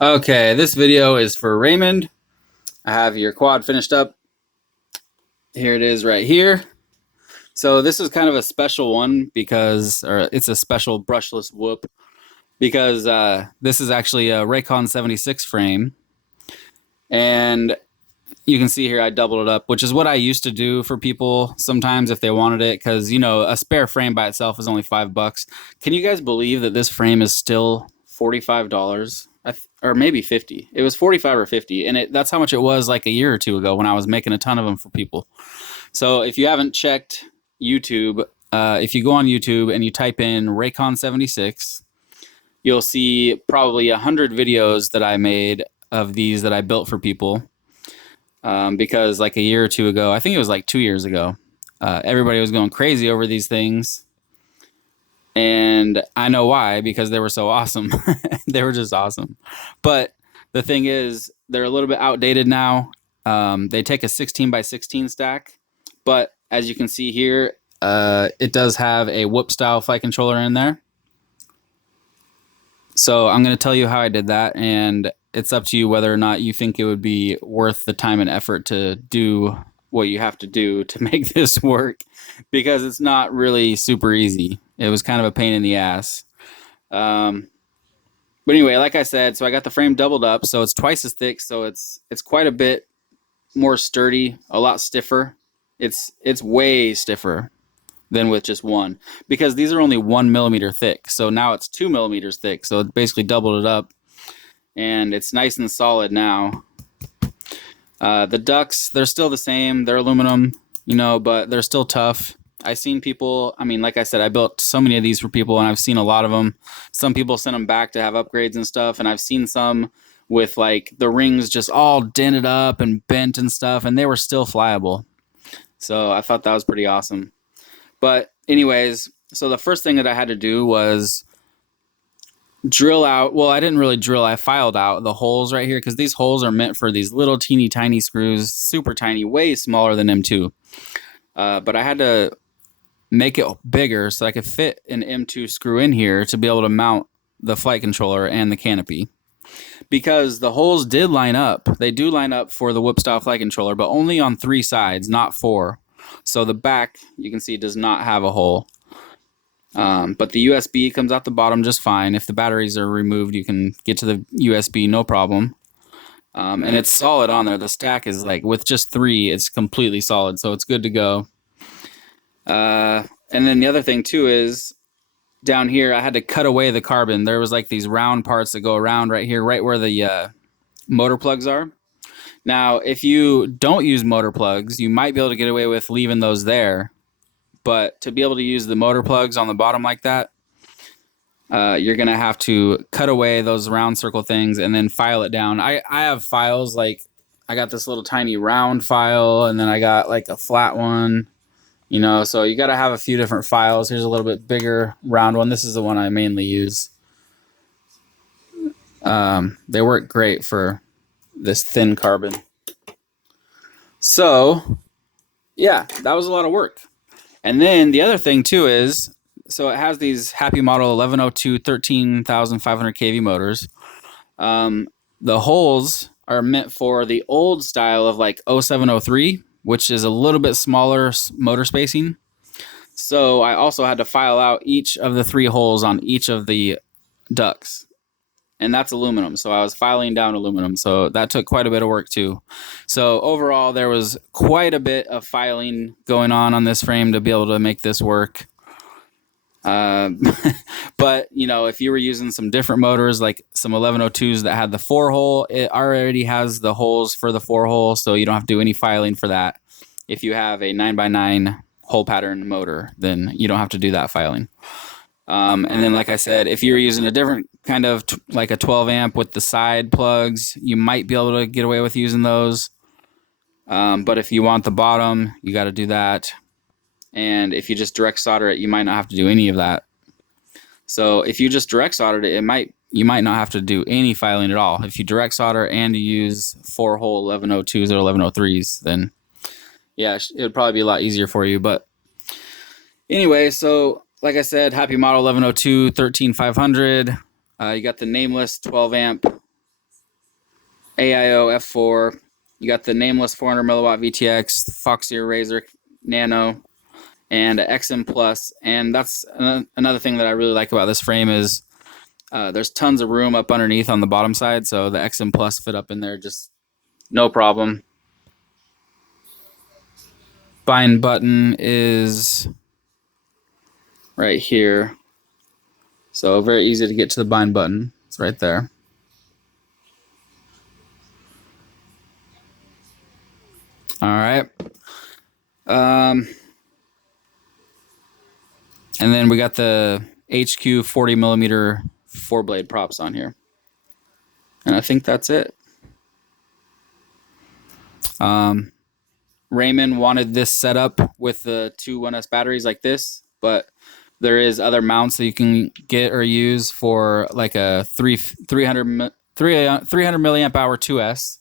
Okay, this video is for Raymond. I have your quad finished up. Here it is right here. So this is kind of a special one or it's a special brushless whoop because this is actually a Raycon 76 frame. And you can see here I doubled it up, which is what I used to do for people sometimes if they wanted it, because a spare frame by itself is only $5. Can you guys believe that this frame is still $45? Or maybe 50. It was 45 or 50, and that's how much it was like a year or two ago when I was making a ton of them for people. So if you haven't checked YouTube, if you go on YouTube and you type in Raycon 76, you'll see probably 100 videos that I made of these that I built for people. Because like a year or two ago, I think it was like 2 years ago, everybody was going crazy over these things. And I know why, because they were so awesome. They were just awesome. But the thing is, they're a little bit outdated now. They take a 16 by 16 stack, but as you can see here, it does have a whoop style flight controller in there. So I'm going to tell you how I did that, and it's up to you whether or not you think it would be worth the time and effort to do what you have to do to make this work, because it's not really super easy. It was kind of a pain in the ass. But anyway, like I said, so I got the frame doubled up, so it's twice as thick, so it's quite a bit more sturdy, a lot stiffer. It's way stiffer than with just one, because these are only 1 millimeter thick. So now it's 2 millimeters thick. So it basically doubled it up, and it's nice and solid now. The ducts, they're still the same. They're aluminum, but they're still tough. I've seen people, like I said, I built so many of these for people, and I've seen a lot of them. Some people send them back to have upgrades and stuff, and I've seen some with like the rings just all dented up and bent and stuff, and they were still flyable. So I thought that was pretty awesome. But anyways, so the first thing that I had to do was drill out. Well, I didn't really drill. I filed out the holes right here, because these holes are meant for these little teeny tiny screws, super tiny, way smaller than M2. But I had to make it bigger so I could fit an M2 screw in here to be able to mount the flight controller and the canopy. Because the holes did line up. They do line up for the whoop style flight controller, but only on 3 sides, not 4. So the back, you can see, does not have a hole. But the USB comes out the bottom just fine. If the batteries are removed, you can get to the USB, no problem. And it's solid on there. The stack is like, with just 3, it's completely solid, so it's good to go. And then the other thing too is, down here I had to cut away the carbon. There was like these round parts that go around right here, right where the motor plugs are. Now, if you don't use motor plugs, you might be able to get away with leaving those there. But to be able to use the motor plugs on the bottom like that, you're going to have to cut away those round circle things and then file it down. I have files, like I got this little tiny round file, and then I got like a flat one, so you got to have a few different files. Here's a little bit bigger round one. This is the one I mainly use. They work great for this thin carbon. So yeah, that was a lot of work. And then the other thing too is, so it has these Happy Model 1102 13,500 kV motors. The holes are meant for the old style of like 0703, which is a little bit smaller motor spacing. So I also had to file out each of the 3 holes on each of the ducts. And that's aluminum. So I was filing down aluminum. So that took quite a bit of work too. So overall, there was quite a bit of filing going on this frame to be able to make this work. But if you were using some different motors, like some 1102s that had the 4-hole, it already has the holes for the 4-hole, so you don't have to do any filing for that. If you have a 9x9 hole pattern motor, then you don't have to do that filing. And then, like I said, if you're using a different kind of like a 12 amp with the side plugs, you might be able to get away with using those. But if you want the bottom, you got to do that. And if you just direct solder it, you might not have to do any of that. So if you just direct soldered it, you might not have to do any filing at all. If you direct solder and you use 4-hole 1102s or 1103s, then yeah, it would probably be a lot easier for you. But anyway, so like I said, Happy Model 1102 13500. You got the nameless 12 amp AIO F4. You got the nameless 400 milliwatt VTX, Foxier Razor Nano, and XM Plus. And that's another thing that I really like about this frame is there's tons of room up underneath on the bottom side, so the XM Plus fit up in there just no problem. Bind button is right here. So very easy to get to the bind button. It's right there. All right. And then we got the HQ 40 millimeter 4-blade props on here. And I think that's it. Raymond wanted this setup with the two 1S batteries like this, but there is other mounts that you can get or use for like a 300 milliamp hour 2S.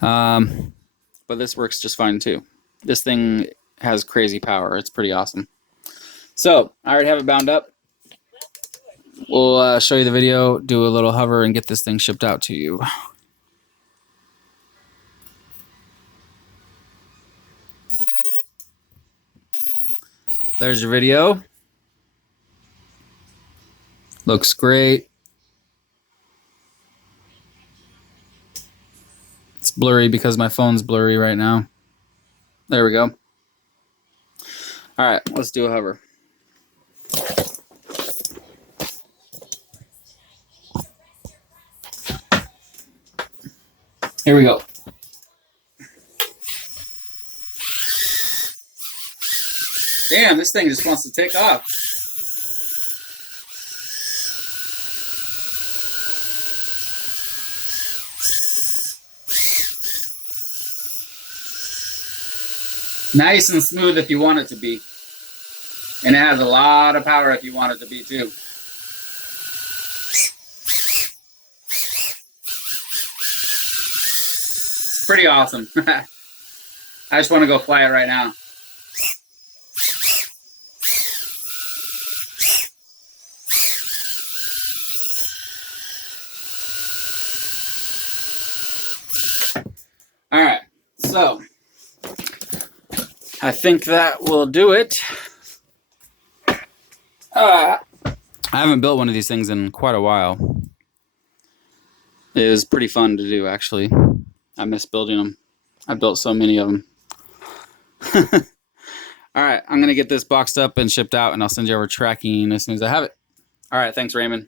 But this works just fine too. This thing has crazy power. It's pretty awesome. So I already have it bound up. We'll show you the video, do a little hover, and get this thing shipped out to you. There's your video. Looks great. It's blurry because my phone's blurry right now. There we go. All right, let's do a hover. Here we go. Damn, this thing just wants to take off. Nice and smooth if you want it to be. And it has a lot of power if you want it to be too. It's pretty awesome. I just want to go fly it right now. All right, so I think that will do it. I haven't built one of these things in quite a while. It was pretty fun to do, actually. I miss building them. I built so many of them. All right, I'm going to get this boxed up and shipped out, and I'll send you over tracking as soon as I have it. All right, thanks, Raymond.